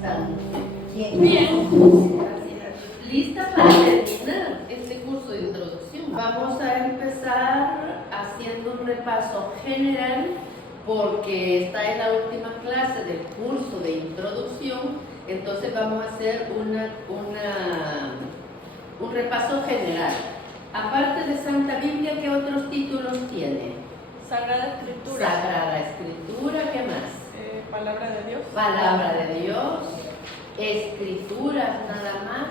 están? Bien. ¿Lista para terminar este curso de introducción? Vamos a empezar haciendo un repaso general porque esta es la última clase del curso de introducción, entonces vamos a hacer un repaso general. Aparte de Santa Biblia, ¿qué otros títulos tiene? Sagrada Escritura. Sagrada Escritura, ¿qué más? Palabra de Dios. Palabra de Dios, Escrituras nada más,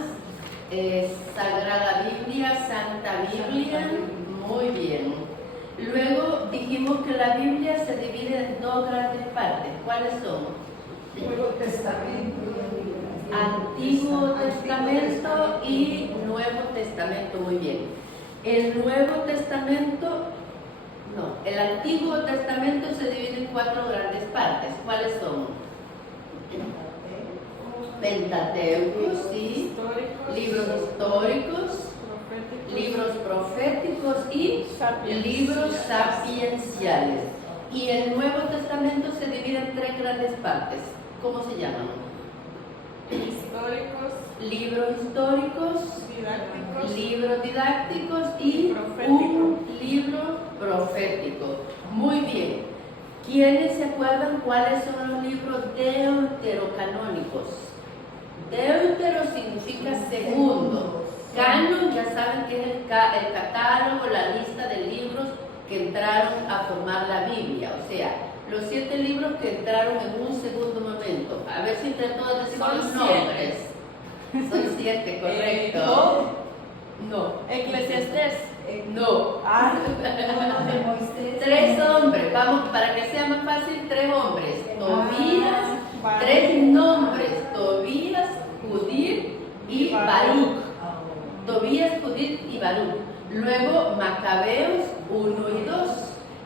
Sagrada Biblia, Santa Biblia, muy bien. Luego dijimos que la Biblia se divide en dos grandes partes. ¿Cuáles son? Nuevo Testamento. Antiguo Testamento y Nuevo Testamento, muy bien. El Nuevo Testamento, no, el Antiguo Testamento se divide en cuatro grandes partes. ¿Cuáles son? Pentateuco, sí. Libros históricos, libros proféticos y libros sapienciales. Y el Nuevo Testamento se divide en tres grandes partes. ¿Cómo se llaman? Históricos, Libros históricos, didácticos, libros didácticos y Profético. un libro profético. Muy bien. ¿Quiénes se acuerdan cuáles son los libros deuterocanónicos? Deutero significa segundo. Canon, ya saben que es el catálogo, la lista de libros que entraron a formar la Biblia. O sea, los 7 libros que entraron en un segundo momento. A ver si entre todos decimos los nombres. Son 7, correcto. No. Eclesiastés. No. De Moisés. 3 hombres. Vamos, para que sea más fácil, 3 hombres. Tobías, Baruch. 3 nombres. Tobías, Judith y Baruch. Tobías, Judith y Baruch. Luego Macabeos 1 y 2.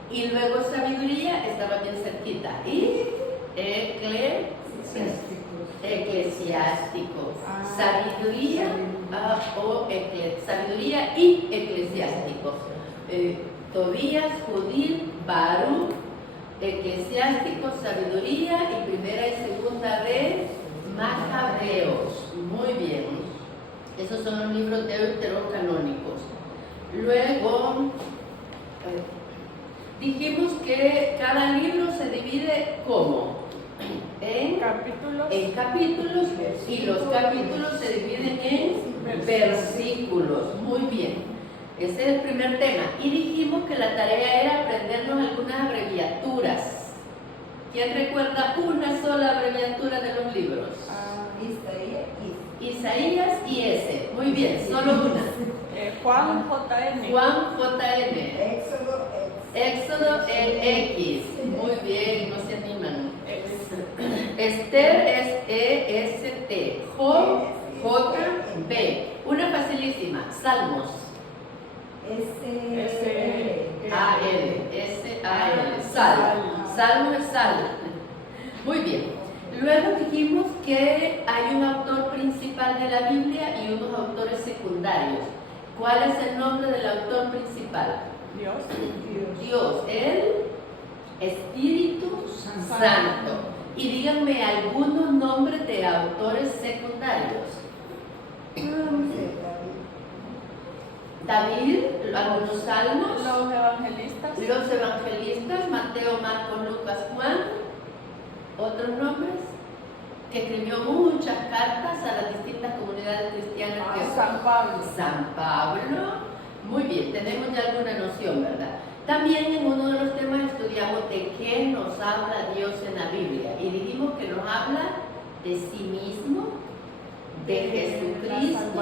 Y luego Sabiduría, estaba bien cerquita. Y Eclesiásticos. Sabiduría, Sabiduría y Eclesiásticos. Tobías, Judith, Baruch, Eclesiásticos, Sabiduría y primera y segunda de Macabeos. Muy bien. Esos son los libros deuterocanónicos. Luego, dijimos que cada libro se divide ¿cómo? En capítulos y los capítulos se dividen en versículos. Muy bien. Ese es el primer tema. Y dijimos que la tarea era aprendernos algunas abreviaturas. ¿Quién recuerda una sola abreviatura de los libros? Isaías y ese. Muy bien, solo una. Juan JN. Juan JN. Éxodo X. Muy bien, no se animan. Esther es EST. Job JB. Una facilísima. Salmos. SAL. Salmo es sal. Muy bien. Luego dijimos que hay un autor principal de la Biblia y unos autores secundarios. ¿Cuál es el nombre del autor principal? Dios, el Espíritu Santo. Y díganme algunos nombres de autores secundarios. David, algunos salmos. Los evangelistas, Mateo, Marcos, Lucas, Juan. Otros nombres que escribió muchas cartas a las distintas comunidades cristianas. San Pablo. Muy bien, tenemos ya alguna noción, ¿verdad? También en uno de los temas estudiamos de qué nos habla Dios en la Biblia y dijimos que nos habla de sí mismo, de Jesucristo,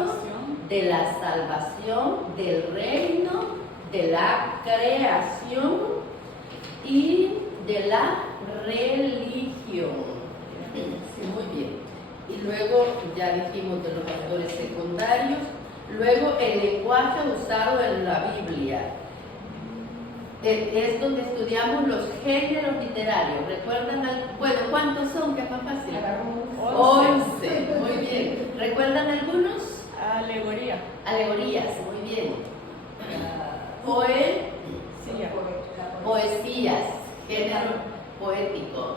de la salvación, del reino, de la creación y de la religión. Muy bien. Y luego ya dijimos de los autores secundarios. Luego el lenguaje usado en la Biblia. Es donde estudiamos los géneros literarios. ¿Recuerdan? Bueno, ¿cuántos son? ¿Qué es más fácil? 11. Muy bien. ¿Recuerdan algunos? Alegorías. Muy bien. Poesías. Género poético.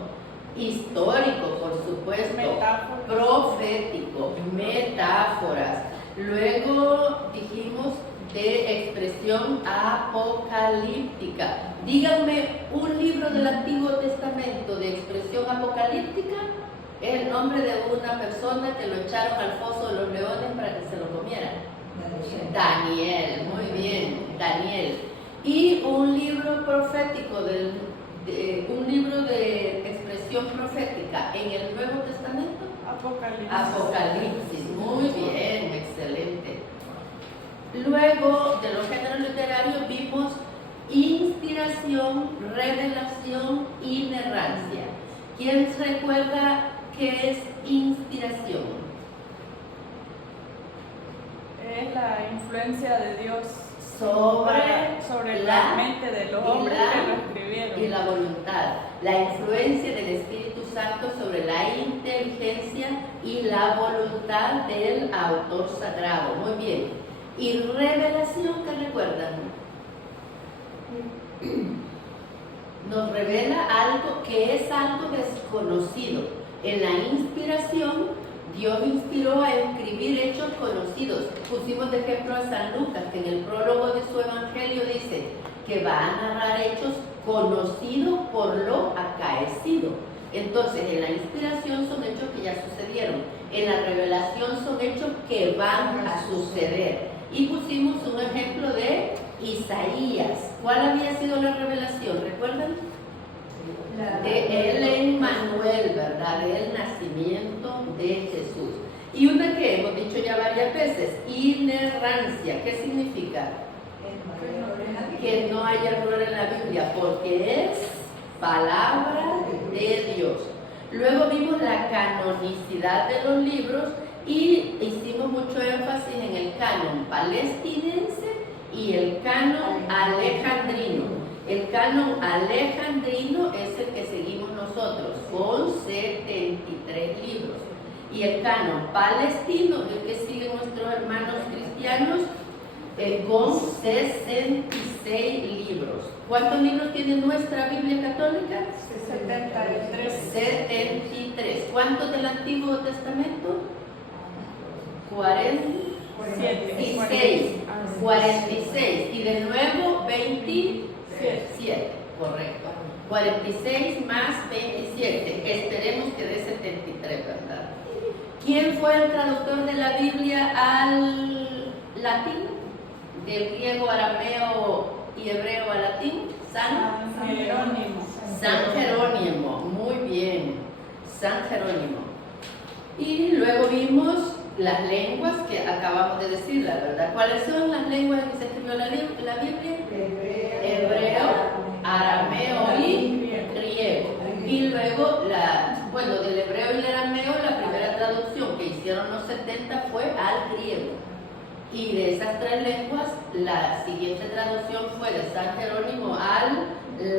histórico, por supuesto, Metáforas. profético, metáforas. Luego dijimos de expresión apocalíptica. Díganme un libro del Antiguo Testamento de expresión apocalíptica. Es el nombre de una persona que lo echaron al foso de los leones para que se lo comieran. Daniel, muy bien, Daniel. Y un libro profético, un libro de expresión profética en el Nuevo Testamento. Apocalipsis. Apocalipsis, muy bien, excelente. Luego de los géneros literarios vimos inspiración, revelación, inerrancia. ¿Quién recuerda qué es inspiración? Es la influencia de Dios sobre la mente de los hombres que lo escribieron. Y la voluntad, la influencia del Espíritu Santo sobre la inteligencia y la voluntad del autor sagrado. Muy bien. Y revelación, ¿qué recuerdan? Nos revela algo que es algo desconocido. En la inspiración, Dios inspiró a escribir hechos conocidos. Pusimos de ejemplo a San Lucas, que en el prólogo de su evangelio dice que va a narrar hechos conocidos por lo acaecido. Entonces, en la inspiración son hechos que ya sucedieron. En la revelación son hechos que van a suceder. Y pusimos un ejemplo de Isaías. ¿Cuál había sido la revelación? ¿Recuerdan? De el Emmanuel, ¿verdad? Del nacimiento de Jesús. Y una que hemos dicho ya varias veces, inerrancia. ¿Qué significa? Que no hay error en la Biblia, porque es palabra de Dios. Luego vimos la canonicidad de los libros y hicimos mucho énfasis en el canon palestinense y el canon alejandrino. El canon alejandrino es el que seguimos nosotros, con 73 libros. Y el canon palestino, el que siguen nuestros hermanos cristianos, con 66 libros. ¿Cuántos libros tiene nuestra Biblia católica? 73. 73. ¿Cuántos del Antiguo Testamento? 46. 46. Y de nuevo 27. Correcto. 46 más 27. Esperemos que dé 73, ¿verdad? ¿Quién fue el traductor de la Biblia al latín? Del griego, arameo y hebreo al latín. San Jerónimo. San Jerónimo, muy bien. San Jerónimo. Y luego vimos las lenguas que acabamos de decir, la verdad. ¿Cuáles son las lenguas en que se escribió la Biblia? Hebreo, arameo y griego. Y luego, del hebreo y el arameo, la primera traducción que hicieron los 70 fue al griego. Y de esas tres lenguas, la siguiente traducción fue de San Jerónimo al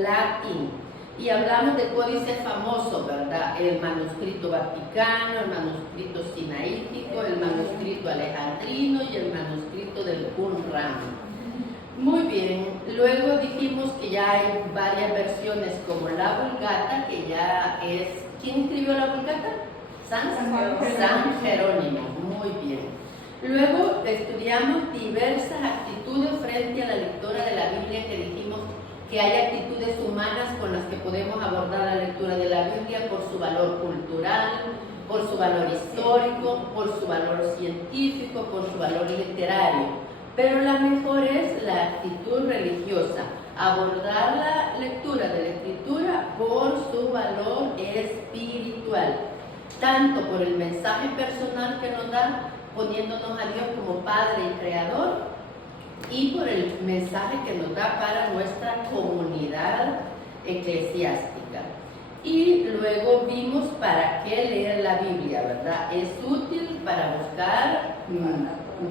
latín. Y hablamos de códices famosos, ¿verdad? El manuscrito vaticano, el manuscrito sinaítico, el manuscrito alejandrino y el manuscrito del Qumran. Muy bien, luego dijimos que ya hay varias versiones como la Vulgata, que ya es... ¿Quién escribió la Vulgata? San Jerónimo, muy bien. Luego estudiamos diversas actitudes frente a la lectura de la Biblia, que dijimos que hay actitudes humanas con las que podemos abordar la lectura de la Biblia por su valor cultural, por su valor histórico, por su valor científico, por su valor literario. Pero la mejor es la actitud religiosa, abordar la lectura de la Escritura por su valor espiritual, tanto por el mensaje personal que nos da, poniéndonos a Dios como Padre y Creador, y por el mensaje que nos da para nuestra comunidad eclesiástica. Y luego vimos para qué leer la Biblia, ¿verdad? Es útil para buscar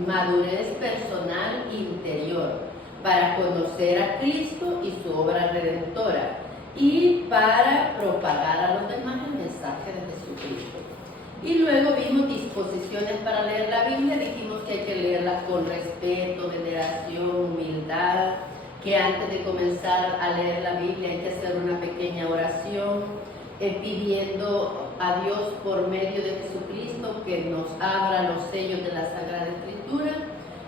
madurez personal interior, para conocer a Cristo y su obra redentora, y para propagar a los demás el mensaje de Jesucristo. Y luego vimos disposiciones para leer la Biblia. Dijimos que hay que leerla con respeto, veneración, humildad, que antes de comenzar a leer la Biblia hay que hacer una pequeña oración, pidiendo a Dios por medio de Jesucristo que nos abra los sellos de la Sagrada Escritura,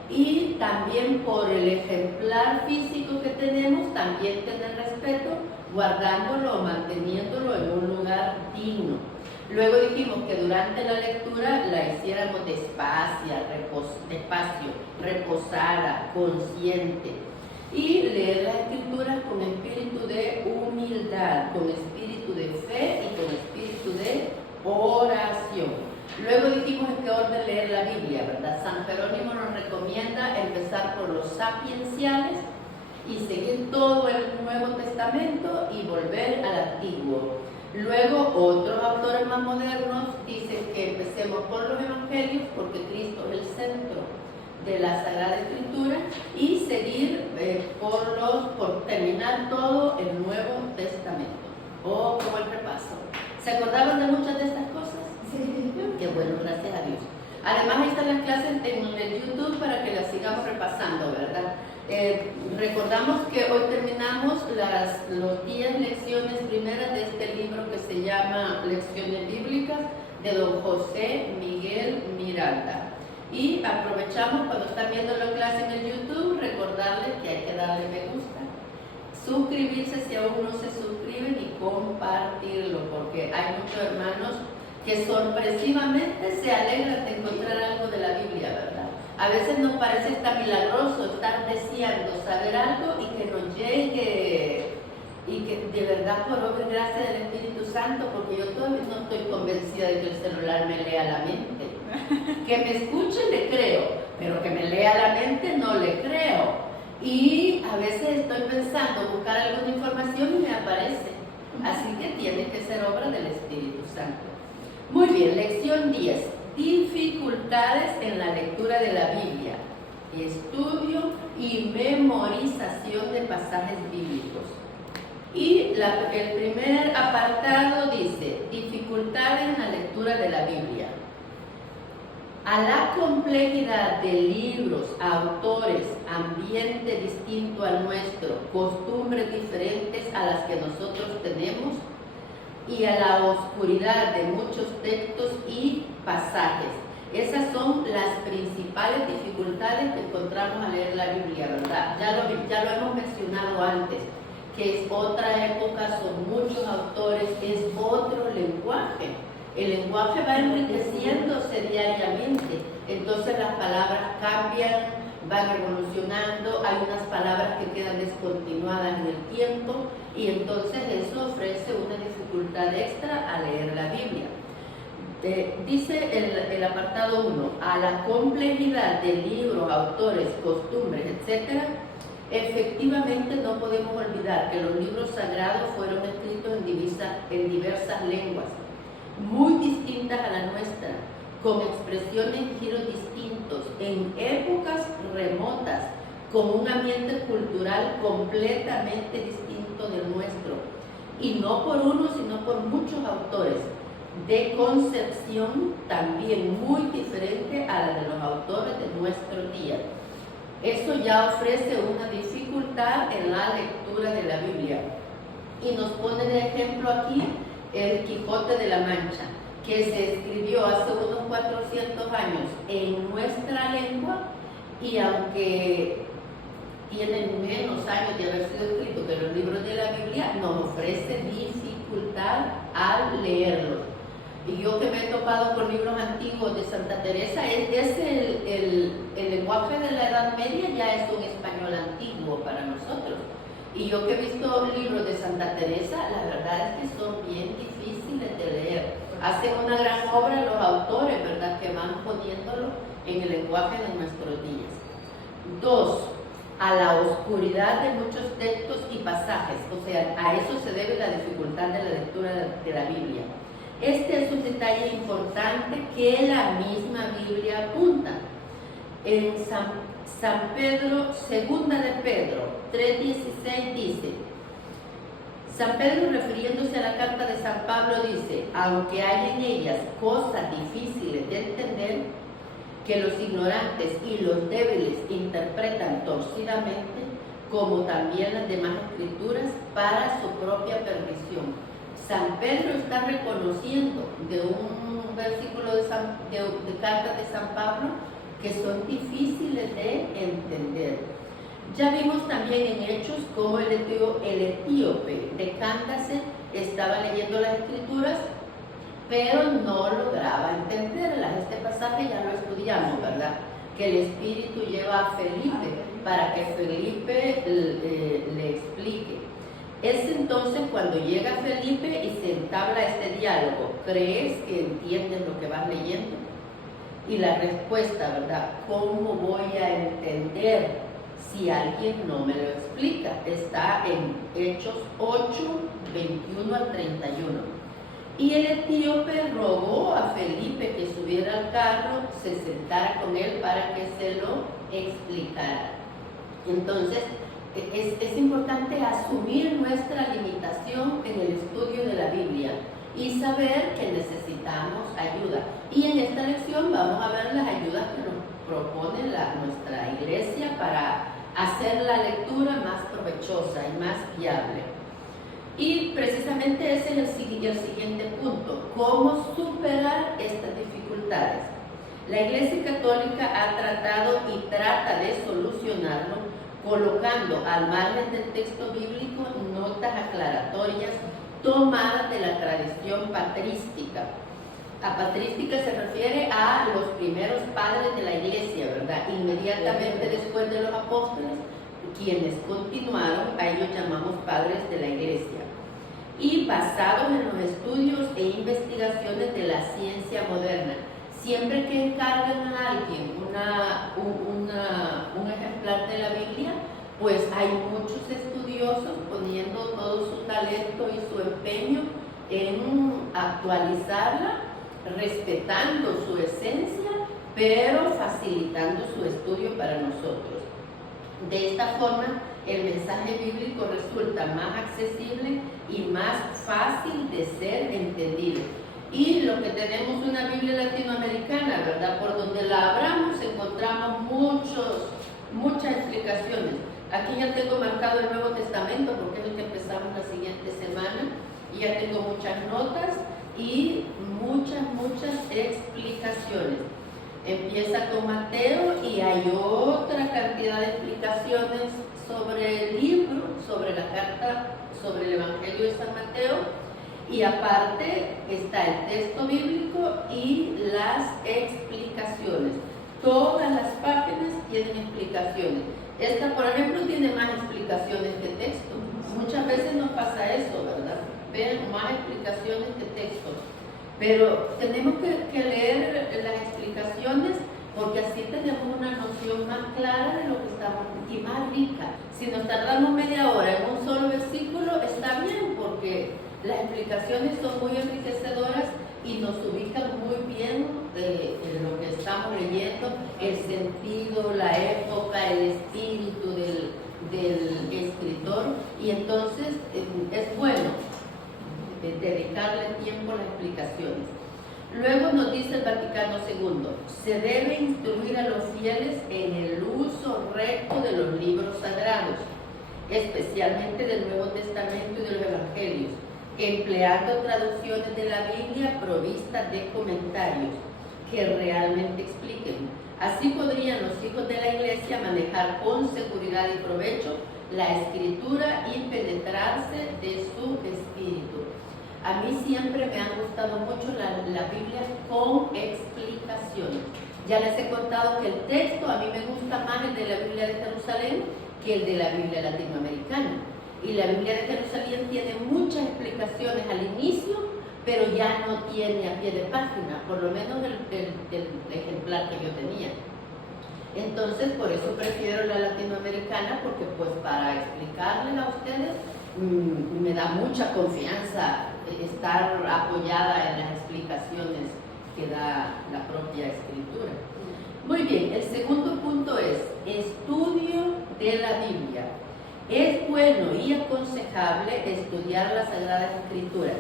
y también por el ejemplar físico que tenemos, también tener respeto, guardándolo o manteniéndolo en un lugar digno. Luego dijimos que durante la lectura la hiciéramos despacio, reposada, consciente, y leer las escrituras con espíritu de humildad, con espíritu de fe y con espíritu de oración. Luego dijimos en qué orden leer la Biblia, ¿verdad? San Jerónimo nos recomienda empezar por los sapienciales y seguir todo el Nuevo Testamento y volver al Antiguo. Luego otros autores más modernos dicen que empecemos por los Evangelios porque Cristo es el centro de la Sagrada Escritura, y seguir por terminar todo el Nuevo Testamento, o como el repaso. ¿Se acordaron de muchas de estas cosas? Sí. Qué bueno, gracias a Dios. Además, ahí están las clases en el YouTube para que las sigamos repasando, ¿verdad? Recordamos que hoy terminamos los 10 lecciones primeras de este libro que se llama Lecciones Bíblicas de don José Miguel Miranda. Y aprovechamos cuando están viendo la clase en el YouTube, recordarles que hay que darle me gusta, suscribirse si aún no se suscriben y compartirlo, porque hay muchos hermanos que sorpresivamente se alegran de encontrar algo de la Biblia, ¿verdad? A veces nos parece tan milagroso estar deseando saber algo y que nos llegue, y que de verdad por obra y gracia del Espíritu Santo, porque yo todavía no estoy convencida de que el celular me lea la mente. Que me escuche le creo, pero que me lea la mente no le creo. Y a veces estoy pensando buscar alguna información y me aparece. Así que tiene que ser obra del Espíritu Santo. Muy bien, lección 10. Dificultades en la lectura de la Biblia. Estudio y memorización de pasajes bíblicos. Y el primer apartado dice, dificultades en la lectura de la Biblia. A la complejidad de libros, autores, ambiente distinto al nuestro, costumbres diferentes a las que nosotros tenemos, y a la oscuridad de muchos textos y pasajes. Esas son las principales dificultades que encontramos al leer la Biblia, ¿verdad? Ya lo hemos mencionado antes, que es otra época, son muchos autores, es otro lenguaje. El lenguaje va enriqueciéndose diariamente, entonces las palabras cambian, van evolucionando, hay unas palabras que quedan descontinuadas en el tiempo, y entonces eso ofrece una dificultad extra a leer la Biblia. Dice el apartado 1, a la complejidad de libros, autores, costumbres, etc., efectivamente no podemos olvidar que los libros sagrados fueron escritos en diversas lenguas, muy distintas a la nuestra, con expresiones y giros distintos, en épocas remotas, con un ambiente cultural completamente distinto del nuestro, y no por uno, sino por muchos autores, de concepción también muy diferente a la de los autores de nuestro día. Eso ya ofrece una dificultad en la lectura de la Biblia. Y nos pone de ejemplo aquí el Quijote de la Mancha, que se escribió hace unos 400 años en nuestra lengua, y aunque tienen menos años de haber sido escrito que los libros de la Biblia, nos ofrece dificultad al leerlos. Y yo que me he topado con libros antiguos de Santa Teresa, el lenguaje de la Edad Media ya es un español antiguo para nosotros. Y yo que he visto libros de Santa Teresa, la verdad es que son bien difíciles de leer. Hacen una gran obra los autores, ¿verdad?, que van poniéndolo en el lenguaje de nuestros días. 2. A la oscuridad de muchos textos y pasajes, o sea, a eso se debe la dificultad de la lectura de la Biblia. Este es un detalle importante que la misma Biblia apunta. En San Pedro, segunda de Pedro 3:16 dice, San Pedro, refiriéndose a la carta de San Pablo, dice, aunque hay en ellas cosas difíciles de entender, que los ignorantes y los débiles interpretan torcidamente, como también las demás escrituras, para su propia perdición. San Pedro está reconociendo de un versículo de cartas de San Pablo que son difíciles de entender. Ya vimos también en Hechos cómo el etíope de Candace estaba leyendo las Escrituras, pero no lograba entenderlas. Este pasaje ya lo estudiamos, ¿verdad? Que el Espíritu lleva a Felipe para que Felipe le explique. Es entonces cuando llega Felipe y se entabla este diálogo. ¿Crees que entiendes lo que vas leyendo? Y la respuesta, ¿verdad? ¿Cómo voy a entender si alguien no me lo explica? Está en Hechos 8, 21 al 31. Y el etíope rogó a Felipe que subiera al carro, se sentara con él para que se lo explicara. Entonces, es importante asumir nuestra limitación en el estudio de la Biblia y saber que necesitamos ayuda. Y en esta lección vamos a ver las ayudas que nos propone nuestra iglesia para hacer la lectura más provechosa y más viable. Y precisamente ese es el siguiente punto: ¿cómo superar estas dificultades? La Iglesia Católica ha tratado y trata de solucionarlo colocando al margen del texto bíblico notas aclaratorias tomadas de la tradición patrística. A patrística se refiere a los primeros padres de la Iglesia, ¿verdad? Inmediatamente después de los apóstoles, quienes continuaron, a ellos llamamos padres de la Iglesia. Y basados en los estudios e investigaciones de la ciencia moderna. Siempre que encargan a alguien un ejemplar de la Biblia, pues hay muchos estudiosos poniendo todo su talento y su empeño en actualizarla, respetando su esencia, pero facilitando su estudio para nosotros. De esta forma, el mensaje bíblico resulta más accesible y más fácil de ser entendido. Y lo que tenemos una Biblia latinoamericana, ¿verdad? Por donde la abramos encontramos muchas explicaciones. Aquí ya tengo marcado el Nuevo Testamento porque es el que empezamos la siguiente semana y ya tengo muchas notas y muchas explicaciones. Empieza con Mateo y hay otra cantidad de explicaciones sobre el libro, sobre la carta, sobre el Evangelio de San Mateo, y aparte está el texto bíblico y las explicaciones. Todas las páginas tienen explicaciones. Esta, por ejemplo, tiene más explicaciones que texto. Muchas veces nos pasa eso, ¿verdad? Ver más explicaciones que textos. Pero tenemos que leer las explicaciones porque así tenemos una noción más clara de lo que estamos y más rica. Si nos tardamos media hora en un solo versículo, está bien porque las explicaciones son muy enriquecedoras y nos ubican muy bien en lo que estamos leyendo, el sentido, la época, el espíritu del escritor, y entonces es bueno dedicarle tiempo a las explicaciones. Luego nos dice el Vaticano II, se debe instruir a los fieles en el uso recto de los libros sagrados, especialmente del Nuevo Testamento y de los Evangelios, empleando traducciones de la Biblia provistas de comentarios que realmente expliquen. Así podrían los hijos de la Iglesia manejar con seguridad y provecho la Escritura y penetrarse de su espíritu. A mí siempre me ha gustado mucho la Biblia con explicaciones. Ya les he contado que el texto a mí me gusta más el de la Biblia de Jerusalén que el de la Biblia latinoamericana. Y la Biblia de Jerusalén tiene muchas explicaciones al inicio, pero ya no tiene a pie de página, por lo menos el ejemplar que yo tenía. Entonces, por eso prefiero la latinoamericana, porque pues para explicarles a ustedes me da mucha confianza estar apoyada en las explicaciones que da la propia escritura. Muy bien, el segundo punto es estudio de la Biblia. Es bueno y aconsejable estudiar las Sagradas Escrituras.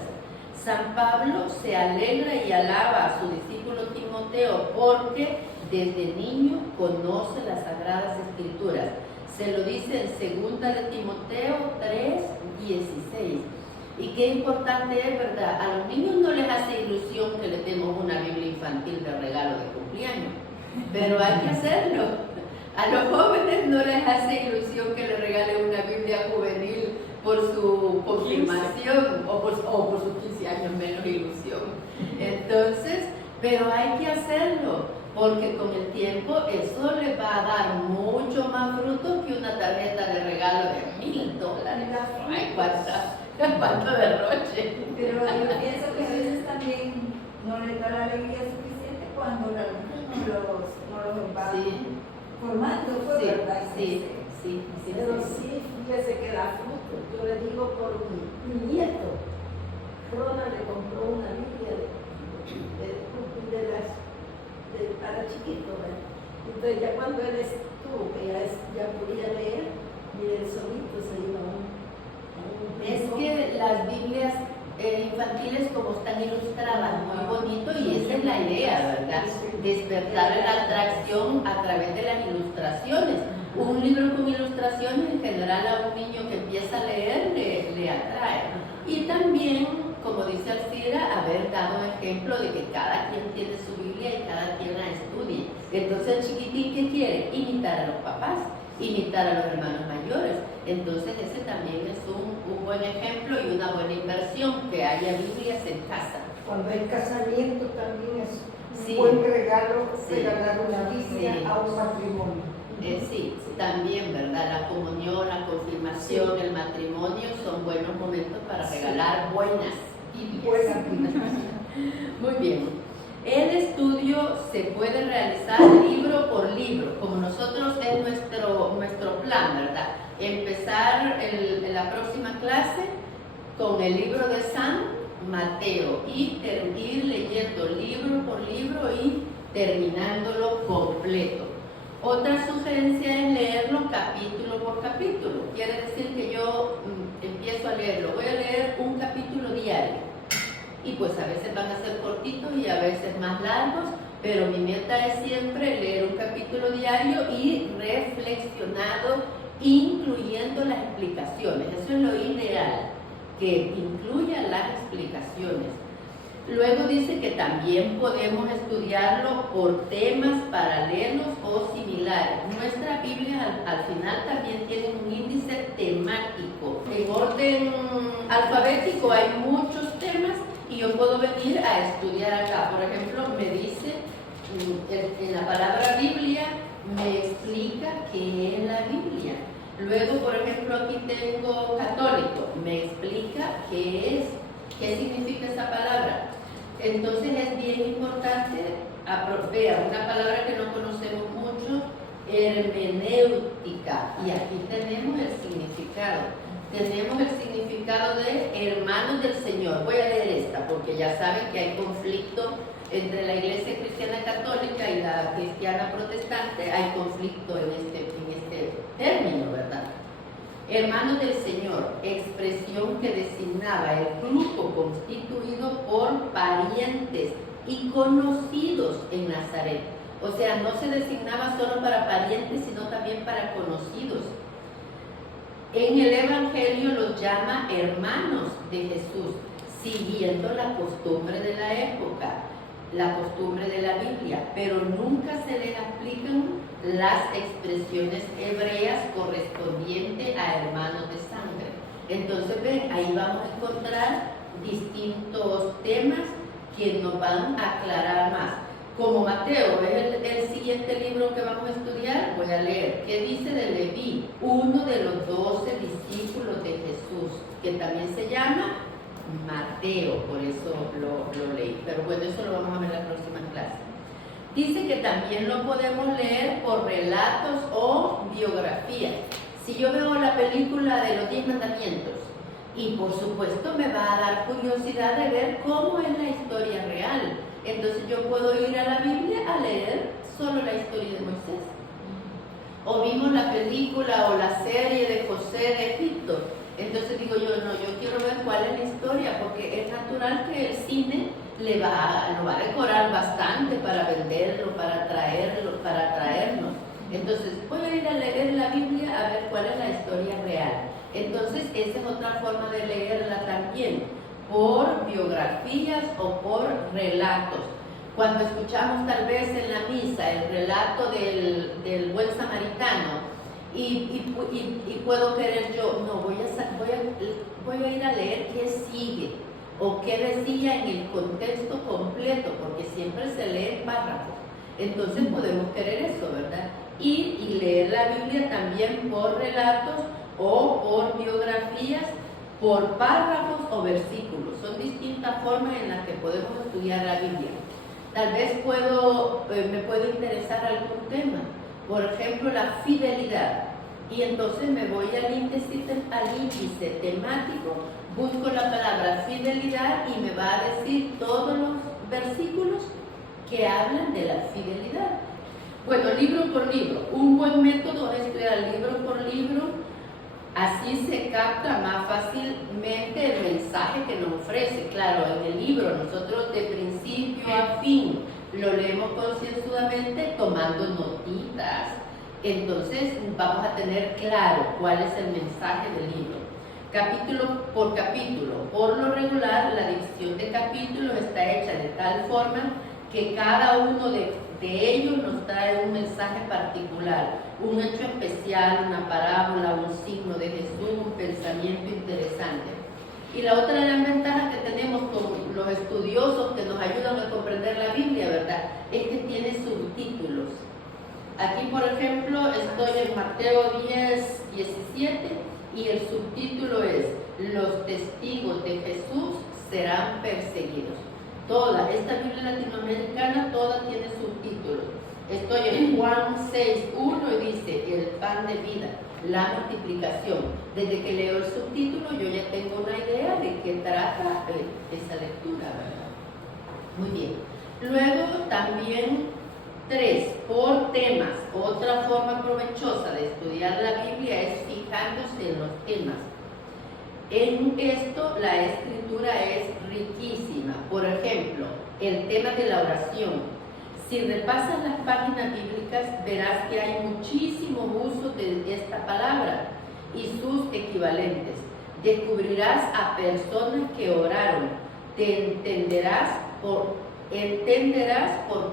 San Pablo se alegra y alaba a su discípulo Timoteo porque desde niño conoce las Sagradas Escrituras. Se lo dice en 2 de Timoteo 3:16. Y qué importante es, ¿verdad? A los niños no les hace ilusión que les demos una Biblia infantil de regalo de cumpleaños, pero hay que hacerlo. A los jóvenes no les hace ilusión que les regalen una Biblia juvenil por su confirmación o por sus 15 años, menos ilusión. Entonces, pero hay que hacerlo, porque con el tiempo eso les va a dar mucho más fruto que una tarjeta de regalo de $1,000. Ay, cuánto derroche. Pero yo pienso que a veces también no les da la alegría suficiente cuando la luz no los va formando, pues, Sí, ¿verdad? sí. Pero sí, fíjese que da fruto. Yo le digo por mi nieto. Rona le compró una Biblia para chiquito, ¿verdad? Entonces ya cuando él estuvo, que ya podía leer, y él solito se iba a un Es que las Biblias infantiles como están ilustradas muy bonito, y esa es la idea, ¿verdad? Despertar la atracción a través de las ilustraciones. Un libro con ilustraciones en general a un niño que empieza a leer le atrae. Y también, como dice Alcira, haber dado ejemplo de que cada quien tiene su Biblia y cada quien la estudie. Entonces el chiquitín, ¿qué quiere? Imitar a los papás, imitar a los hermanos mayores. Entonces ese también es un buen ejemplo y una buena inversión, que haya Biblias en casa. Cuando hay casamiento también es Sí. un buen regalo, Sí. regalar una Biblia Sí. a un matrimonio. Sí, también, ¿verdad? La comunión, la confirmación, el matrimonio son buenos momentos para regalar buenas Biblias. Buenas Biblias. Muy bien. El estudio se puede realizar libro por libro, como nosotros es nuestro plan, ¿verdad? Empezar en la próxima clase con el libro de San Mateo y ir leyendo libro por libro y terminándolo completo. Otra sugerencia es leerlo capítulo por capítulo. Quiere decir que yo empiezo a leerlo, voy a leer un capítulo diario. Y pues a veces van a ser cortitos y a veces más largos, pero mi meta es siempre leer un capítulo diario y reflexionado, incluyendo las explicaciones. Eso es lo ideal, que incluya las explicaciones. Luego dice que también podemos estudiarlo por temas paralelos o similares. Nuestra Biblia al final también tiene un índice temático. En orden alfabético hay muchos temas y yo puedo venir a estudiar acá. Por ejemplo, me dice en la palabra Biblia, me explica qué es la Biblia. Luego, por ejemplo, aquí tengo católico, me explica qué es, qué significa esa palabra. Entonces es bien importante apropiar una palabra que no conocemos mucho, hermenéutica, y aquí tenemos el significado. Tenemos el significado de hermanos del Señor. Voy a leer esta porque ya saben que hay conflicto entre la Iglesia Cristiana Católica y la Cristiana Protestante. Hay conflicto en este término, ¿verdad? Hermanos del Señor, expresión que designaba el grupo constituido por parientes y conocidos en Nazaret. O sea, no se designaba solo para parientes, sino también para conocidos. En el Evangelio los llama hermanos de Jesús, siguiendo la costumbre de la época, la costumbre de la Biblia, pero nunca se les aplican las expresiones hebreas correspondientes a hermanos de sangre. Entonces, ven, ahí vamos a encontrar distintos temas que nos van a aclarar más. Como Mateo es el siguiente libro que vamos a estudiar, voy a leer qué dice de Leví, uno de los 12 discípulos de Jesús, que también se llama Mateo, por eso lo leí. Pero bueno, eso lo vamos a ver en la próxima clase. Dice que también lo podemos leer por relatos o biografías. Si yo veo la película de los 10 mandamientos, y por supuesto me va a dar curiosidad de ver cómo es la historia real. Entonces yo puedo ir a la Biblia a leer solo la historia de Moisés. O vimos la película o la serie de José de Egipto. Entonces digo yo, no, yo quiero ver cuál es la historia, porque es natural que el cine lo va a decorar bastante para venderlo, para traernos. Entonces voy a ir a leer la Biblia a ver cuál es la historia real. Entonces, esa es otra forma de leerla también, por biografías o por relatos. Cuando escuchamos tal vez en la misa el relato del buen samaritano y puedo querer yo, no, voy a ir a leer qué sigue o qué decía en el contexto completo, porque siempre se lee párrafos. Entonces podemos querer eso, ¿verdad? Y leer la Biblia también por relatos o por biografías, por párrafos o versículos. Son distintas formas en las que podemos estudiar la Biblia. Tal vez me puede interesar algún tema, por ejemplo, la fidelidad. Y entonces me voy al índice temático, busco la palabra fidelidad y me va a decir todos los versículos que hablan de la fidelidad. Bueno, libro por libro. Un buen método es estudiar libro por libro. Así se capta más fácilmente el mensaje que nos ofrece. Claro, en el libro nosotros de principio a fin lo leemos concienzudamente tomando notitas. Entonces vamos a tener claro cuál es el mensaje del libro. Capítulo por capítulo. Por lo regular, la división de capítulos está hecha de tal forma que cada uno de ellos nos trae un mensaje particular, un hecho especial, una parábola, un signo de Jesús, un pensamiento interesante. Y la otra de las ventajas que tenemos con los estudiosos que nos ayudan a comprender la Biblia, ¿verdad?, es que tiene subtítulos. Aquí, por ejemplo, estoy en Mateo 10, 17 y el subtítulo es: los testigos de Jesús serán perseguidos. Toda esta Biblia latinoamericana, toda tiene subtítulos. Estoy en Juan 6:1 y dice: el pan de vida, la multiplicación. Desde que leo el subtítulo yo ya tengo una idea de qué trata esa lectura, ¿verdad? Muy bien. Luego también 3, por temas. Otra forma provechosa de estudiar la Biblia es fijándose en los temas. En esto la escritura es riquísima. Por ejemplo, el tema de la oración. Si repasas las páginas bíblicas, verás que hay muchísimo uso de esta palabra y sus equivalentes. Descubrirás a personas que oraron. Entenderás por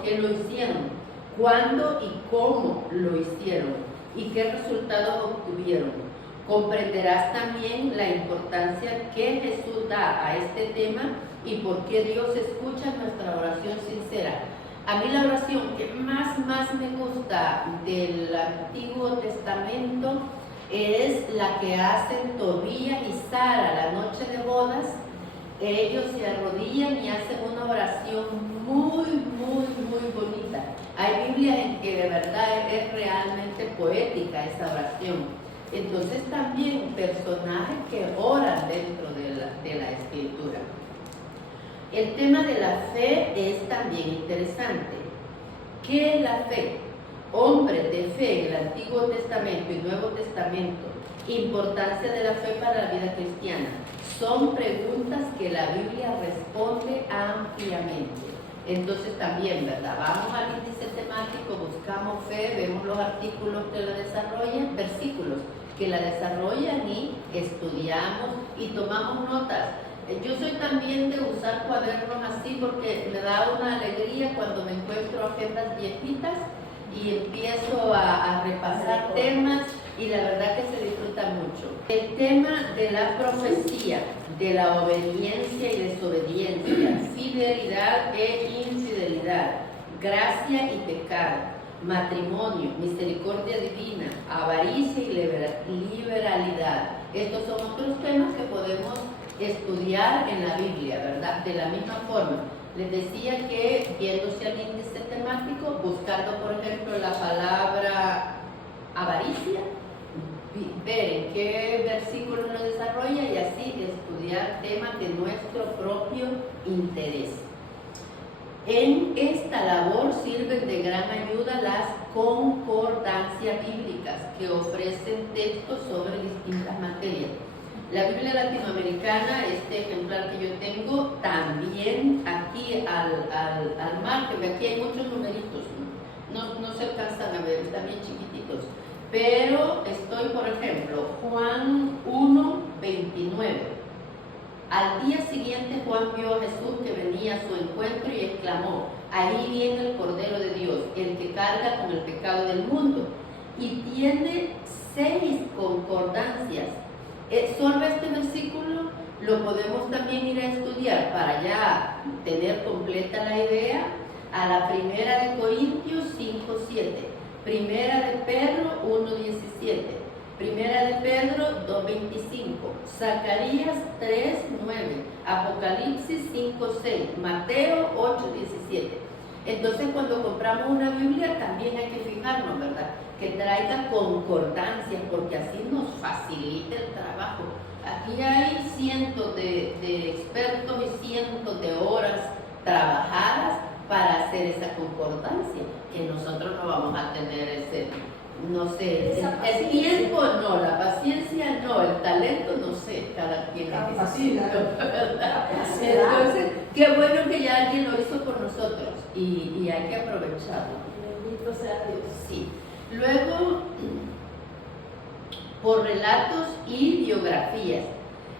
qué lo hicieron, cuándo y cómo lo hicieron y qué resultados obtuvieron. Comprenderás también la importancia que Jesús da a este tema y por qué Dios escucha nuestra oración sincera. A mí la oración que más me gusta del Antiguo Testamento es la que hacen Tobías y Sara la noche de bodas. Ellos se arrodillan y hacen una oración muy bonita. Hay Biblias en que de verdad es realmente poética esa oración. Entonces también personajes que oran dentro de la escritura. El tema de la fe es también interesante. ¿Qué es la fe? Hombres de fe en el Antiguo Testamento y Nuevo Testamento. Importancia de la fe para la vida cristiana. Son preguntas que la Biblia responde ampliamente. Entonces también, ¿verdad? Vamos al índice temático, buscamos fe, vemos los artículos que la desarrollan, versículos que la desarrollan y estudiamos y tomamos notas. Yo soy también de usar cuadernos así porque me da una alegría cuando me encuentro agendas viejitas y empiezo a repasar temas y la verdad que se disfruta mucho. El tema de la profecía, de la obediencia y desobediencia, fidelidad e infidelidad, gracia y pecado, matrimonio, misericordia divina, avaricia y liberalidad. Estos son otros temas que podemos estudiar en la Biblia, ¿verdad? De la misma forma. Les decía que viéndose al índice temático, buscando por ejemplo la palabra avaricia, ver en qué versículo lo desarrolla y así estudiar temas de nuestro propio interés. En esta labor sirven de gran ayuda las concordancias bíblicas que ofrecen textos sobre distintas materias. La Biblia latinoamericana, este ejemplar que yo tengo, también aquí al margen, aquí hay muchos numeritos, no se alcanzan a ver, están bien chiquititos, pero estoy, por ejemplo, Juan 1:29. Al día siguiente Juan vio a Jesús que venía a su encuentro y exclamó: ahí viene el Cordero de Dios, el que carga con el pecado del mundo. Y tiene 6 concordancias. Solo este versículo lo podemos también ir a estudiar para ya tener completa la idea a la Primera de Corintios 5:7, Primera de Pedro 1:17, Primera de Pedro 2:25, Zacarías 3:9, Apocalipsis 5:6, Mateo 8:17. Entonces, cuando compramos una Biblia también hay que fijarnos, ¿verdad?, que traiga concordancias, porque así nos facilita el trabajo. Aquí hay cientos de expertos y cientos de horas trabajadas para hacer esa concordancia, que nosotros no vamos a tener ese, no sé, el tiempo no, la paciencia no, el talento no sé, cada quien es distinto, ¿verdad? Entonces, qué bueno que ya alguien lo hizo por nosotros y hay que aprovecharlo. Bendito sea Dios. Sí. Luego, por relatos y biografías.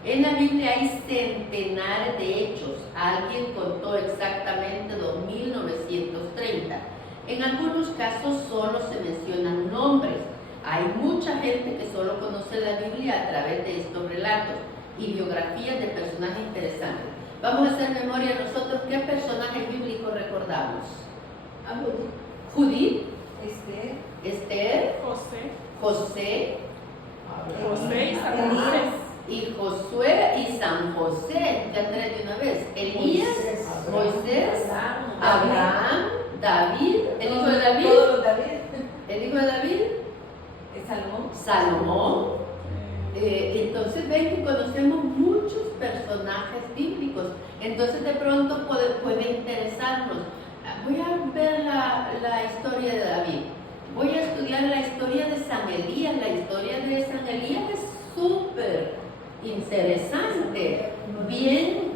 En la Biblia hay centenares de hechos. Alguien contó exactamente 2.930. En algunos casos solo se mencionan nombres. Hay mucha gente que solo conoce la Biblia a través de estos relatos y biografías de personajes interesantes. Vamos a hacer memoria nosotros. ¿Qué personajes bíblicos recordamos? A Judith. Judith, José Esther, José y San José. y Josué y San José, ya trae de una vez. Elías, Moisés, Abraham, David, el hijo de David, Todos los David. el hijo de David, Salomón. Entonces ven que conocemos muchos personajes bíblicos. Entonces de pronto puede interesarnos. Voy a ver la historia de David. Voy a estudiar la historia de San Elías. La historia de San Elías es súper interesante, bien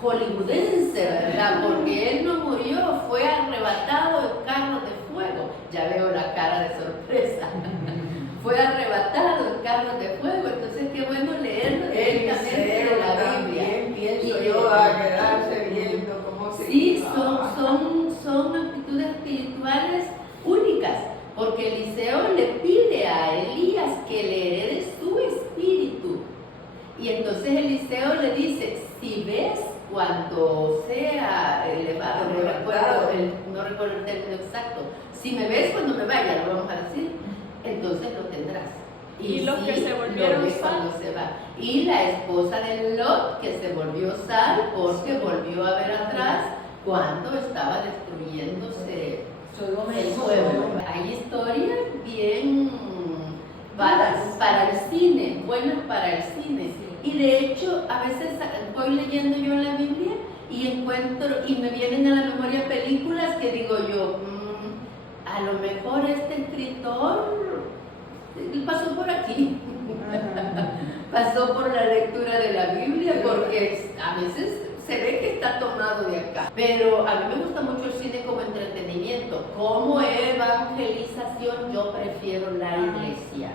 hollywoodense, ¿verdad? Porque él no murió, fue arrebatado en carros de fuego. Ya veo la cara de sorpresa. Fue arrebatado en carros de fuego. Entonces, qué bueno leerlo directamente de la Biblia. También pienso yo a quedarse viendo cómo se... Sí, son actitudes espirituales únicas, porque Eliseo le pide a Elías que le herede su espíritu. Y entonces Eliseo le dice: si ves cuando sea elevado, no recuerdo el término exacto, si me ves cuando me vaya, lo vamos a decir, entonces lo tendrás. Y los sí, que se volvieron lo ves cuando se va. Y la esposa de Lot, que se volvió sal porque volvió a ver atrás cuando estaba destruyéndose el pueblo. Hay historias bien para el cine, buenas para el cine. Y de hecho, a veces voy leyendo yo en la Biblia y encuentro, y me vienen a la memoria películas que digo yo, a lo mejor este escritor pasó por aquí, pasó por la lectura de la Biblia, porque a veces se ve que está tomado de acá. Pero a mí me gusta mucho el cine como entretenimiento. Como evangelización, yo prefiero la iglesia,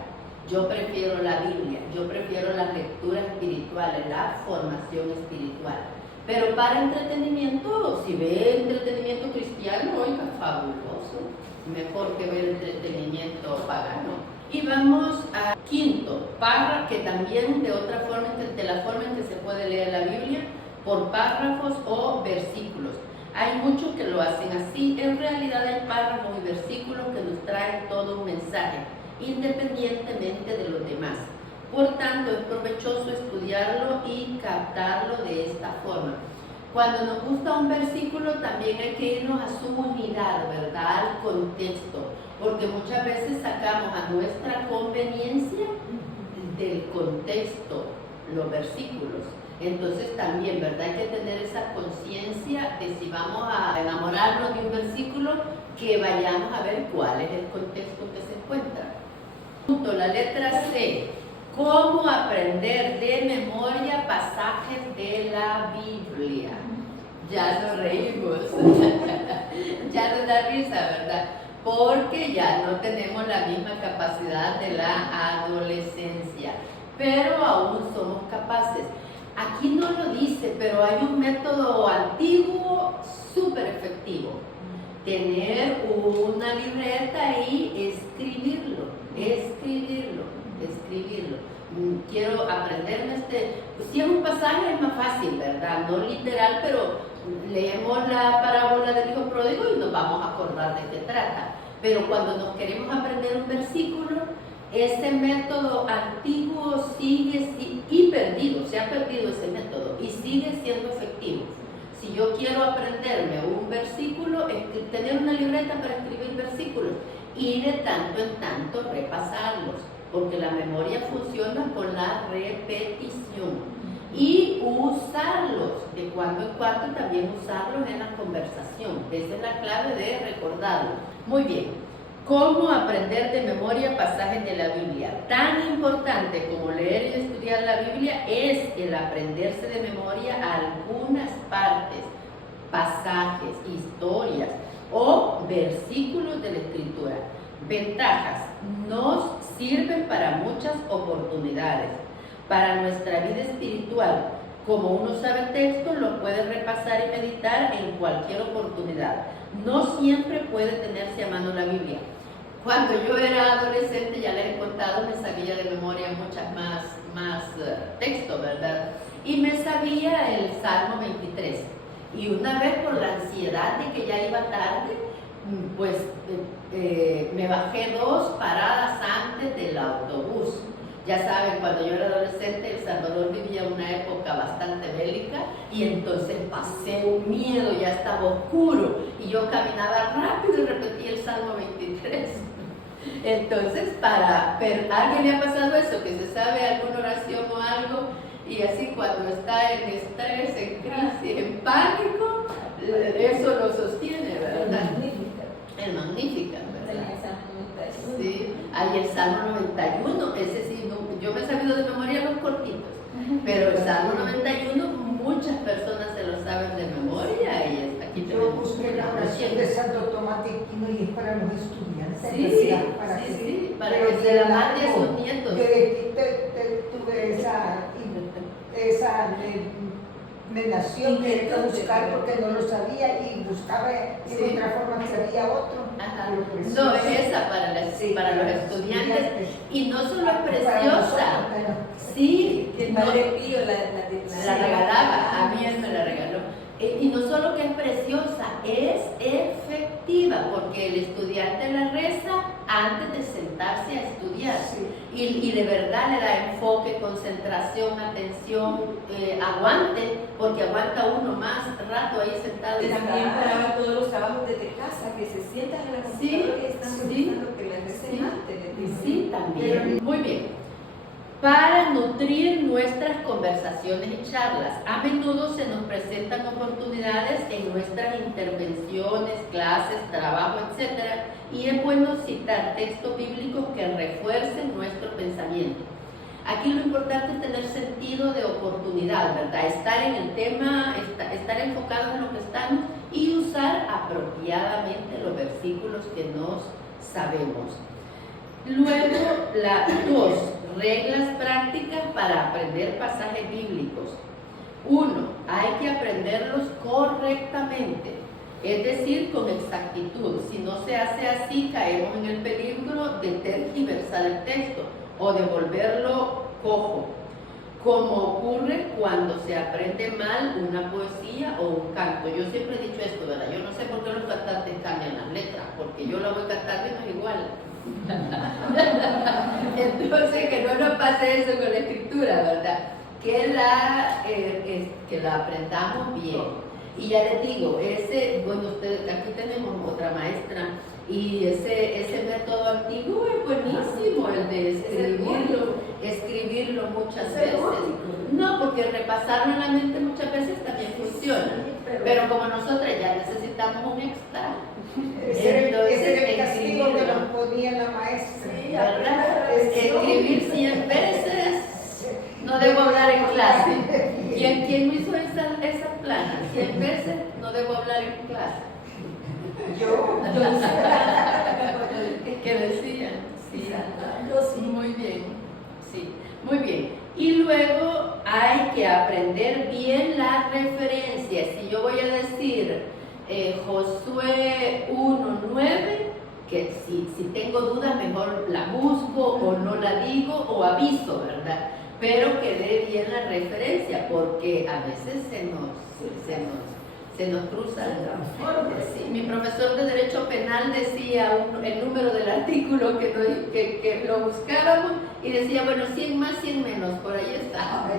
yo prefiero la Biblia, yo prefiero las lecturas espirituales, la formación espiritual. Pero para entretenimiento, si ve entretenimiento cristiano, oiga, fabuloso, mejor que ver entretenimiento pagano. Y vamos a quinto, párrafo, que también de otra forma, de la forma en que se puede leer la Biblia, por párrafos o versículos. Hay muchos que lo hacen así. En realidad hay párrafos y versículos que nos traen todo un mensaje, independientemente de los demás. Por tanto, es provechoso estudiarlo y captarlo de esta forma. Cuando nos gusta un versículo, también hay que irnos a su unidad, ¿verdad?, al contexto, porque muchas veces sacamos a nuestra conveniencia del contexto los versículos. Entonces también, ¿verdad?, hay que tener esa conciencia de si vamos a enamorarnos de un versículo, que vayamos a ver cuál es el contexto que se encuentra. Punto, la letra C. ¿Cómo aprender de memoria pasajes de la Biblia? Ya nos reímos, ya nos da risa, ¿verdad? porque ya no tenemos la misma capacidad de la adolescencia, pero aún somos capaces. Aquí no lo dice, pero hay un método antiguo súper efectivo. Tener una libreta y escribirlo. Quiero aprenderme si es un pasaje es más fácil, ¿verdad? No literal, pero leemos la parábola del hijo pródigo y nos vamos a acordar de qué trata. Pero cuando nos queremos aprender un versículo, ese método antiguo sigue y perdido, se ha perdido ese método y sigue siendo efectivo. Si yo quiero aprenderme un versículo, tener una libreta para escribir versículos y de tanto en tanto repasarlos, porque la memoria funciona con la repetición. Y usarlos, de cuando en cuando también usarlos en la conversación. Esa es la clave de recordarlo. Muy bien, ¿cómo aprender de memoria pasajes de la Biblia? Tan importante como leer y estudiar la Biblia es el aprenderse de memoria algunas partes, pasajes, historias o versículos de la Escritura. Ventajas: nos sirven para muchas oportunidades. Para nuestra vida espiritual, como uno sabe texto, lo puede repasar y meditar en cualquier oportunidad. No siempre puede tenerse a mano la Biblia. Cuando yo era adolescente, ya les he contado, me sabía de memoria muchas más texto, ¿verdad? Y me sabía el Salmo 23. Y una vez, por la ansiedad de que ya iba tarde, pues me bajé 2 paradas antes del autobús. Ya saben, cuando yo era adolescente, El Salvador vivía una época bastante bélica y entonces pasé un miedo, ya estaba oscuro y yo caminaba rápido y repetía el Salmo 23. Entonces, pero ¿a alguien le ha pasado eso? Que se sabe alguna oración o algo y así cuando está en estrés, en crisis, en pánico, eso lo sostiene, ¿verdad? El Magnífica, ¿verdad? Sí, hay el Salmo 91, ese sí, yo me he sabido de memoria los cortitos, pero el Salmo 91 muchas personas se lo saben de memoria y aquí yo busqué la oración de Santo Tomás de Aquino y es para los estudiantes. Sí, para que se la mande a sus nietos. Tuve esa me nació que buscar porque no lo sabía y buscaba en otra forma que había otro. No, es esa para los estudiantes y no solo es preciosa, sí, el Padre Pío la regalaba, a mí él me la regaló. Y no solo que es preciosa, es efectiva, porque el estudiante la reza antes de sentarse a estudiar. Y de verdad le da enfoque, concentración, atención, aguante, porque aguanta uno más rato ahí sentado. Y también para todos los trabajos desde casa, que se sientan en la computadora y están buscando que les recen antes. Sí, también. Muy bien. Para nutrir nuestras conversaciones y charlas, a menudo se nos presentan oportunidades en nuestras intervenciones, clases, trabajo, etc. Y es bueno citar textos bíblicos que refuercen nuestro pensamiento. Aquí lo importante es tener sentido de oportunidad, ¿verdad? Estar en el tema, estar enfocados en lo que estamos y usar apropiadamente los versículos que nos sabemos. Luego, 2 reglas prácticas para aprender pasajes bíblicos. 1. Hay que aprenderlos correctamente, es decir, con exactitud. Si no se hace así, caemos en el peligro de tergiversar el texto o de volverlo cojo, como ocurre cuando se aprende mal una poesía o un canto. Yo siempre he dicho esto, ¿verdad? Yo no sé por qué los cantantes cambian las letras, porque yo la voy cantando y no es igual. Entonces, que no nos pase eso con la escritura, ¿verdad? Que la aprendamos bien. Y ya les digo, ustedes, aquí tenemos otra maestra, y ese método antiguo es buenísimo, el de escribirlo muchas veces. No, porque repasarlo en la mente muchas veces también funciona. Pero como nosotras ya necesitamos un extra. Ese era el castigo que nos ponía la maestra. ¿Verdad? Escribir 100 veces, no debo hablar en clase. ¿Quién me hizo esas planas? 100 veces no debo hablar en clase. Yo ¿Qué decían? Sí, Yo sí. muy bien, sí, muy bien. Y luego hay que aprender bien las referencias. Si yo voy a decir Josué 1:9, que si tengo dudas mejor la busco o no la digo o aviso, ¿verdad? Pero que dé bien la referencia, porque a veces se nos cruza. Sí, mi profesor de Derecho Penal decía el número del artículo que lo buscáramos y decía, bueno, 100 más, 100 menos, por ahí está.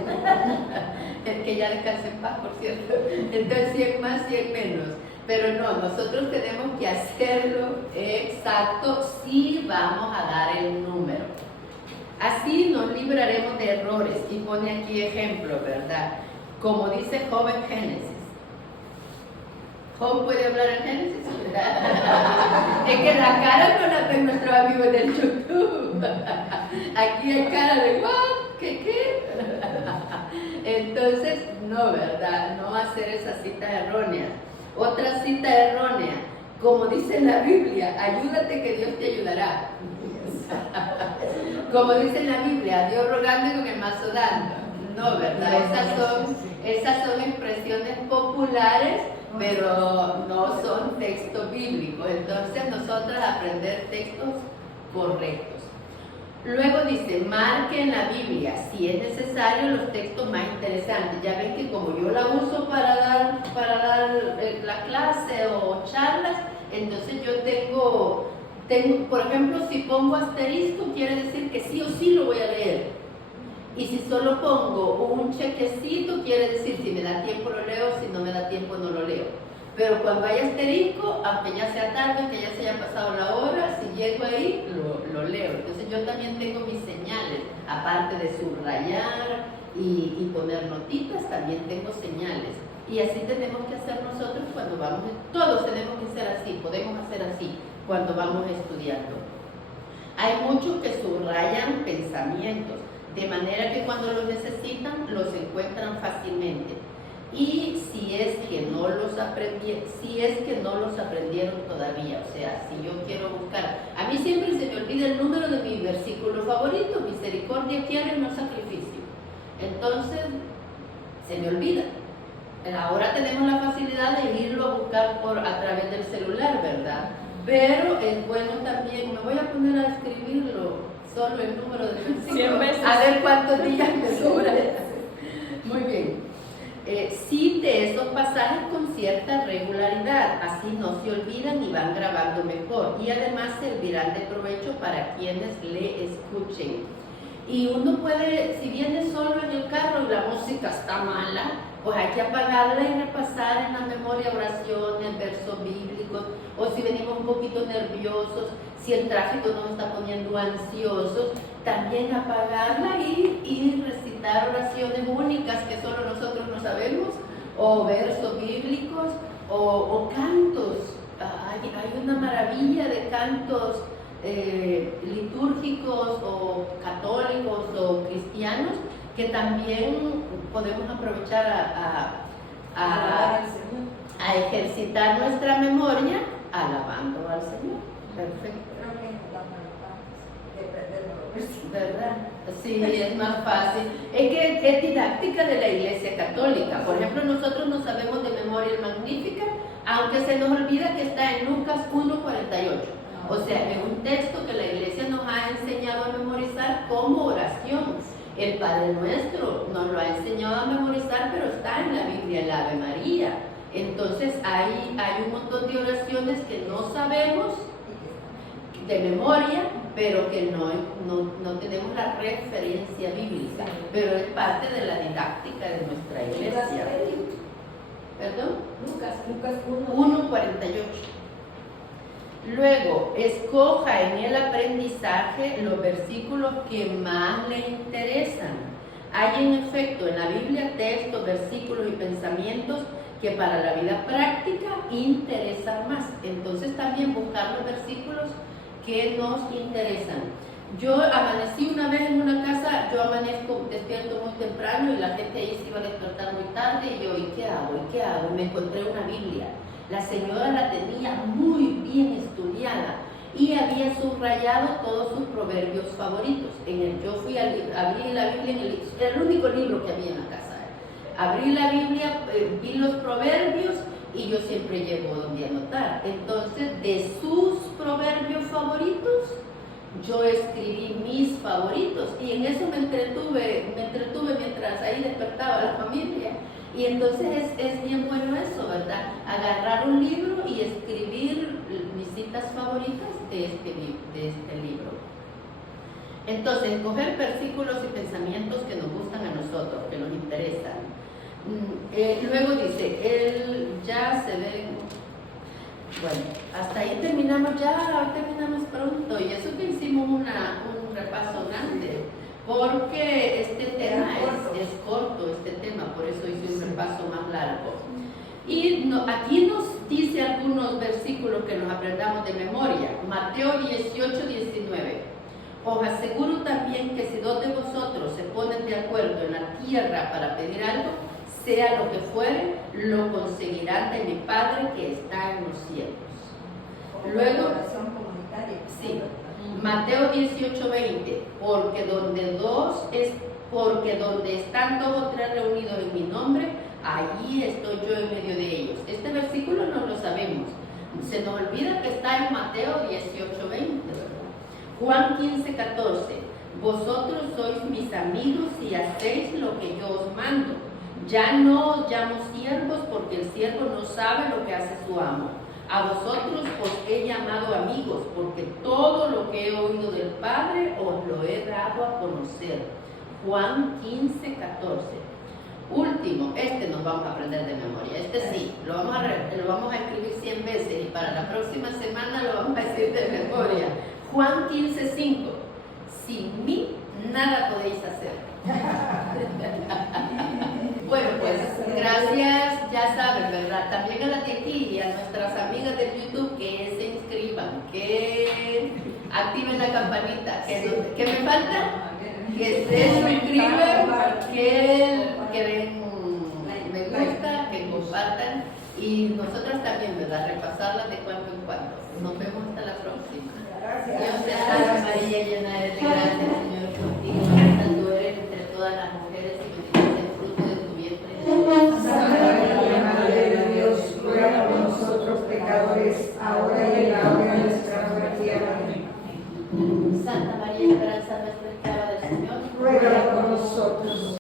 El que ya descanse en paz, por cierto. Entonces 100 más, 100 menos. Pero no, nosotros tenemos que hacerlo exacto si vamos a dar el número. Así nos libraremos de errores. Y pone aquí ejemplo, ¿verdad? Como dice Job en Génesis. ¿Job puede hablar en Génesis? Es que la cara no la ven nuestros amigos del YouTube. Aquí hay cara de ¿what? ¿Qué? Entonces, no, ¿verdad? No hacer esas citas erróneas. Otra cita errónea, como dice en la Biblia, ayúdate que Dios te ayudará. Como dice en la Biblia, Dios rogando y con el mazo dando. No, ¿verdad? Esas son expresiones populares, pero no son textos bíblicos. Entonces nosotros aprender textos correctos. Luego dice, marque en la Biblia, si es necesario, los textos más interesantes. Ya ven que como yo la uso para dar la clase o charlas, entonces yo tengo, por ejemplo, si pongo asterisco, quiere decir que sí o sí lo voy a leer. Y si solo pongo un chequecito, quiere decir si me da tiempo lo leo, si no me da tiempo no lo leo. Pero cuando hay asterisco, aunque ya sea tarde, que ya se haya pasado la hora, si llego ahí, lo leo. Entonces yo también tengo mis señales, aparte de subrayar y poner notitas, también tengo señales. Y así tenemos que hacer nosotros cuando vamos, todos tenemos que ser así, podemos hacer así cuando vamos estudiando. Hay muchos que subrayan pensamientos, de manera que cuando los necesitan, los encuentran fácilmente. Y si es que no los aprendieron todavía, o sea, si yo quiero buscar, a mí siempre se me olvida el número de mi versículo favorito, misericordia quiere, no sacrificio. Entonces, se me olvida. Ahora tenemos la facilidad de irlo a buscar a través del celular, ¿verdad? Pero es bueno también, me voy a poner a escribirlo, solo el número de versículo, 100 veces. a ver cuántos días me sobran. Muy bien. Cite esos pasajes con cierta regularidad, así no se olvidan y van grabando mejor, y además servirán de provecho para quienes le escuchen. Y uno puede, si viene solo en el carro y la música está mala, pues hay que apagarla y repasar en la memoria oraciones, versos bíblicos, o si venimos un poquito nerviosos, si el tráfico nos está poniendo ansiosos, también apagarla y recitar oraciones únicas que solo nosotros no sabemos, o versos bíblicos, o cantos. Hay una maravilla de cantos litúrgicos o católicos o cristianos que también podemos aprovechar a ejercitar nuestra memoria alabando al Señor. Perfecto. ¿Verdad? Sí, es más fácil. Es que es didáctica de la Iglesia Católica. Por ejemplo, nosotros no sabemos de memoria el Magníficat, aunque se nos olvida que está en Lucas 1:48. O sea, es un texto que la Iglesia nos ha enseñado a memorizar como oración. El Padre Nuestro nos lo ha enseñado a memorizar, pero está en la Biblia, el Ave María. Entonces hay un montón de oraciones que no sabemos de memoria, pero que no tenemos la referencia bíblica, pero es parte de la didáctica de nuestra Iglesia. ¿Perdón? Lucas 1:48. Luego, escoja en el aprendizaje los versículos que más le interesan. Hay en efecto en la Biblia textos, versículos y pensamientos que para la vida práctica interesan más. Entonces también buscar los versículos que nos interesan. Yo amanecí una vez en una casa, yo amanezco despierto muy temprano y la gente ahí se iba a despertar muy tarde y yo, ¿y qué hago? Me encontré una Biblia. La señora la tenía muy bien estudiada y había subrayado todos sus proverbios favoritos. Yo fui abrí la Biblia, el único libro que había en la casa. Abrí la Biblia, vi los proverbios y yo siempre llevo donde anotar. Entonces, de sus proverbios favoritos, yo escribí mis favoritos y en eso me entretuve mientras ahí despertaba la familia. Y entonces es bien bueno eso, ¿verdad? Agarrar un libro y escribir mis citas favoritas de este libro. Entonces, escoger versículos y pensamientos que nos gustan a nosotros, que nos interesan. Luego dice, ya se ve. Bueno, hasta ahí terminamos ya, hoy terminamos pronto, y eso que hicimos un repaso grande, porque este tema es corto, este tema, por eso hice un repaso más largo. Y aquí nos dice algunos versículos que nos aprendamos de memoria. Mateo 18, 19. Os aseguro también que si dos de vosotros se ponen de acuerdo en la tierra para pedir algo, sea lo que fuere, lo conseguirán de mi Padre que está en los cielos. Luego, sí, Mateo 18, 20, porque donde están dos o tres reunidos en mi nombre, allí estoy yo en medio de ellos. Este versículo no lo sabemos. Se nos olvida que está en Mateo 18, 20, ¿verdad? Juan 15, 14, vosotros sois mis amigos y hacéis lo que yo os mando. Ya no os llamo siervos porque el siervo no sabe lo que hace su amo. A vosotros os he llamado amigos porque todo lo que he oído del Padre os lo he dado a conocer. Juan 15, 14. Último, nos vamos a aprender de memoria. Sí, lo vamos a escribir 100 veces y para la próxima semana lo vamos a decir de memoria. Juan 15, 5. Sin mí nada podéis hacer. Bueno, pues gracias, ya saben, ¿verdad? También a las de aquí y a nuestras amigas de YouTube que se inscriban, que activen la campanita, que me falta, que se suscriban, que den me gusta, que compartan y nosotras también, ¿verdad? Repasarlas de cuando en cuando. Nos vemos hasta la próxima. Gracias.